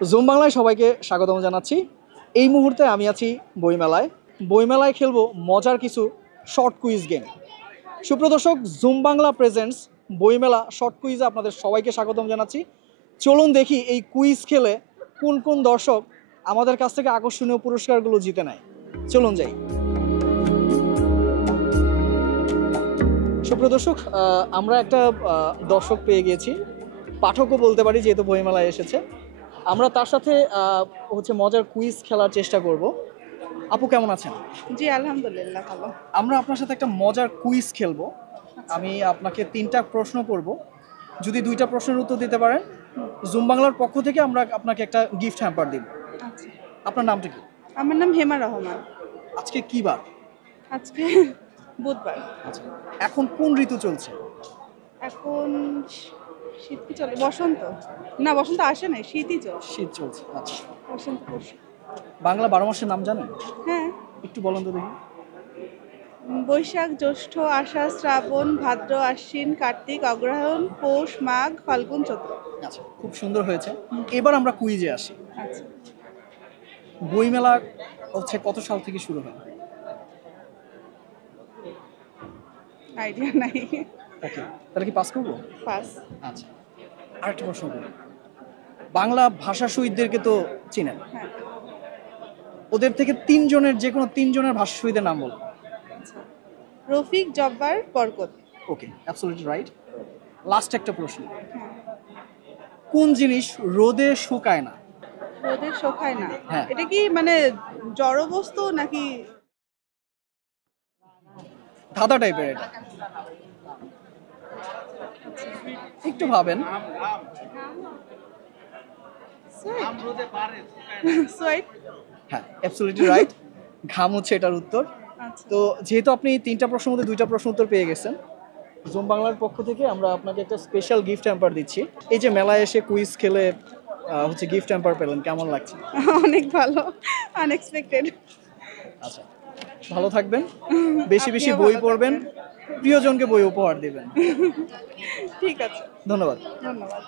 Zoom বাংলায় সবাইকে স্বাগতম জানাচ্ছি। এই মুহূর্তে আমি আছি বইমেলায় খেলবো মজার কিছু শর্ট কুইজ গেম। সুপ্রদর্শক, জুম বাংলা প্রেজেন্টস বইমেলা শর্ট কুইজে আপনাদের সবাইকে স্বাগতম জানাচ্ছি। চলুন দেখি এই কুইজ খেলে কোন কোন দর্শক আমাদের কাছ থেকে আকর্ষণীয় পুরস্কারগুলো জিতে নেয়। চলুন যাই। সুপ্রদর্শক, আমরা একটা দর্শক পেয়ে গিয়েছি, পাঠকও বলতে পারি যেহেতু বইমেলায় এসেছে। আমরা তার সাথে মজার কুইজ খেলার চেষ্টা করব। আপু কেমন আছেন? জি আলহামদুলিল্লাহ ভালো। আমরা আপনার সাথে একটা মজার কুইজ খেলবো। আমি আপনাকে 3টা প্রশ্ন করব, যদি 2টা প্রশ্নের উত্তর দিতে পারেন জুম বাংলার পক্ষ থেকে আমরা আপনাকে একটা গিফট হ্যাম্পার দিব। আচ্ছা, আপনার নামটা কি? আমার নাম হেমা রহমান। আজকে কি বার? আজকে বুধবার। আচ্ছা, এখন কোন ঋতু চলছে? এখন শীত কি চলে? বসন্ত না, বসন্ত আসে নাই, শীতই চলছে। শীত চলছে। আচ্ছা, বসন্ত পড়ছে। বাংলা 12 মাসের নাম জানেন? হ্যাঁ, একটু বলেন তো দেখি। বৈশাখ, জ্যৈষ্ঠ, আষাঢ়, শ্রাবণ, ভাদ্র, আশ্বিন, কার্তিক, অগ্রহায়ণ, পৌষ, মাঘ, ফাল্গুন, চৈত্র। আচ্ছা, খুব সুন্দর হয়েছে। এবার আমরা কুইজে আসি। আচ্ছা, বইমেলা কত সাল থেকে শুরু হয়? আইডিয়া নাই। ওকে, তাহলে কি পাস করবো? পাস। আচ্ছা, আরেকটা প্রশ্ন করি। বাংলা ভাষা শহীদদেরকে তো চিনেন, হ্যাঁ। ওদের থেকে 3 জনের যে কোনো 3 জনের ভাষা শহীদের নাম বলুন। আচ্ছা, রফিক, জব্বার, বরকত। ওকে, অ্যাবসলিউটলি রাইট। লাস্ট একটা প্রশ্ন। হ্যাঁ। কোন জিনিস রোদে শুকায় না? রোদে শুকায় না? হ্যাঁ। এটা কি মানে জড় বস্তু নাকি? ধাঁধা টাইপের এটা, একটু ভাবেন। সোয়েট। হ্যাঁ, অ্যাবসলিউটলি রাইট। ঘাম হচ্ছে এটার উত্তর। আচ্ছা, তো যেহেতু আপনি 3টা প্রশ্নের মধ্যে 2টা প্রশ্ন উত্তর পেয়ে গেছেন, জুম বাংলার পক্ষ থেকে আমরা আপনাকে একটা স্পেশাল গিফট হ্যাম্পার দিচ্ছি। এই যে মেলায় এসে কুইজ খেলে গিফট হ্যাম্পার পেলেন, কেমন লাগছে? অনেক ভালো, আনএক্সপেক্টেড। আচ্ছা, ভালো থাকবেন, বেশি বেশি বই পড়বেন, প্রিয়জনকে বই উপহার দিবেন। ঠিক আছে, ধন্যবাদ। ধন্যবাদ।